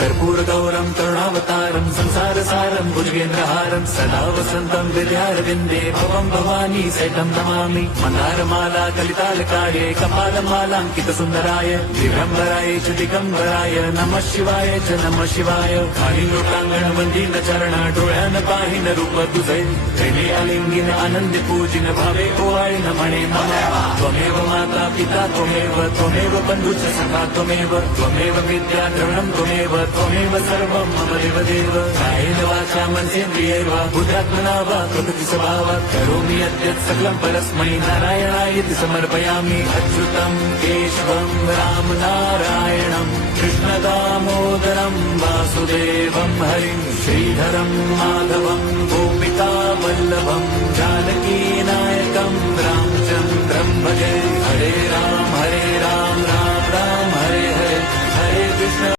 कर्पूरगौरं करुणावतारं संसारसारं भुजगेन्द्रहारं सदा वसन्तं विद्यारविन्दे भवं भवानी सहितं नमामि मन्दारमाला कलितालकाये कपालमालाङ्कितसुन्दराय दिगम्बराय च दिगम्बराय नमः शिवाय च नमः शिवाय खाली लोटांगण वंदीन चरण डोळ्यान पाहिन रूप तुझे प्रेमी अलिंगिन आनंद पूजिन भावे ओवाळीन म्हणे ममा त्वमेव माता पिता त्वमेव बंधुच सखा त्वमेव विद्या द्रवणं त्वमेव सर्वं मम देवदेव कायेन वाचा मनसेन्द्रियैर्वा बुद्ध्यात्मना वा प्रकृति स्वभावात् करोमि यद्यत् सकलं परस्मै नारायणायति समर्पयामि अच्युतं केशवं राम नारायणं कृष्णदामोदरं वासुदेवं हरिं श्रीधरं माधवं गोपिका वल्लभं जानकीनायकं रामचन्द्रं भजे हरे राम राम राम हरे हरे हरे कृष्ण